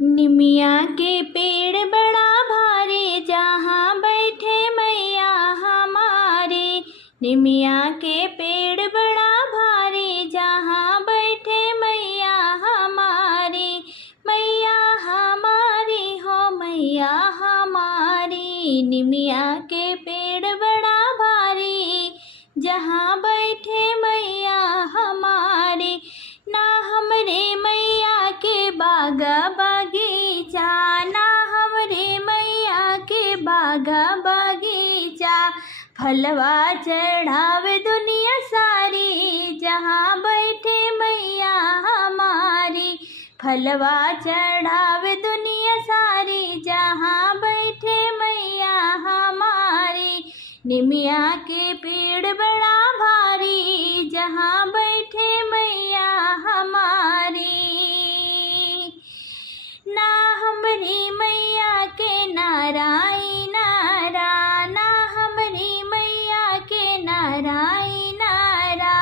निमिया के पेड़ बड़ा भारी, जहाँ बैठे मैया हमारी। निमिया के पेड़ बड़ा भारी, जहाँ बैठे मैया हमारी। मैया हमारी हो मैया हमारी। निमिया के पेड़ बड़ा भारी, जहाँ बैठे मैया हमारी। ना हमरे मैया के बागा बगीचा, ना हमरे मैया के बागा बगीचा। फलवा चढ़ावे दुनिया सारी, जहाँ बैठे मैया हमारी। फलवा चढ़ावे दुनिया सारी, जहाँ बैठे मैया हमारी। निमिया के पेड़ बड़ा भारी, जहाँ बैठे मैया हमारी। ना हमरी मैया के नाराई नारा, ना हमरी मैया के नाराई नारा।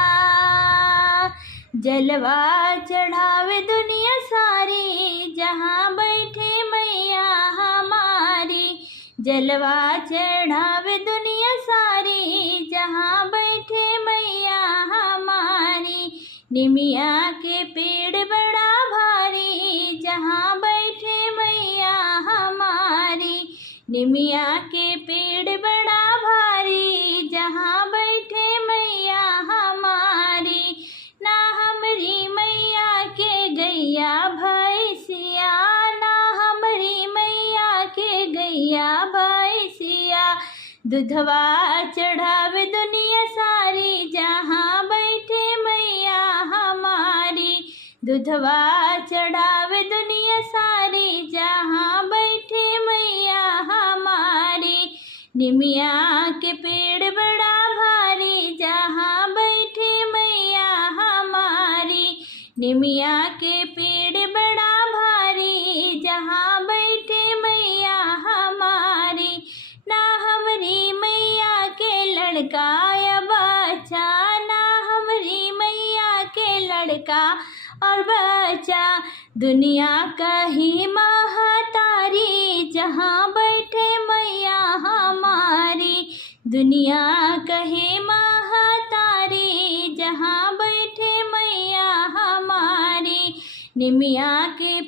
जलवा चढ़ावे दुनिया सारी, जहाँ बैठे मैया हमारी। जलवा चढ़ावे दुनिया सारी, जहाँ बैठे मैया हमारी। निमिया के पेड़ बड़ा भारी, जहाँ बैठे मैया हमारी। निमिया के पेड़ बड़ा भारी, जहाँ बैठे मैया हमारी। ना हमरी मैया के गैया भैंसिया, ना हमरी मैया के गैया भैंसिया। दूधवा चढ़ावे दुनिया सारी, जहाँ बैठे मैया हमारी। दूधवा चढ़ावे दुनिया सारी, जहाँ बैठे मैया हमारी। निमिया के पेड़ बड़ा भारी, जहाँ बैठे मैया हमारी। निमिया के पेड़ बड़ा भारी, जहाँ बैठे मैया हमारी। ना हमरी मैया के लड़का या बच्चा, ना हमरी मैया के लड़का और बच्चा। दुनिया कही महतारी, जहाँ बैठे मैया हमारी। दुनिया कहे महतारी, जहाँ बैठे मैया हमारी। निमिया के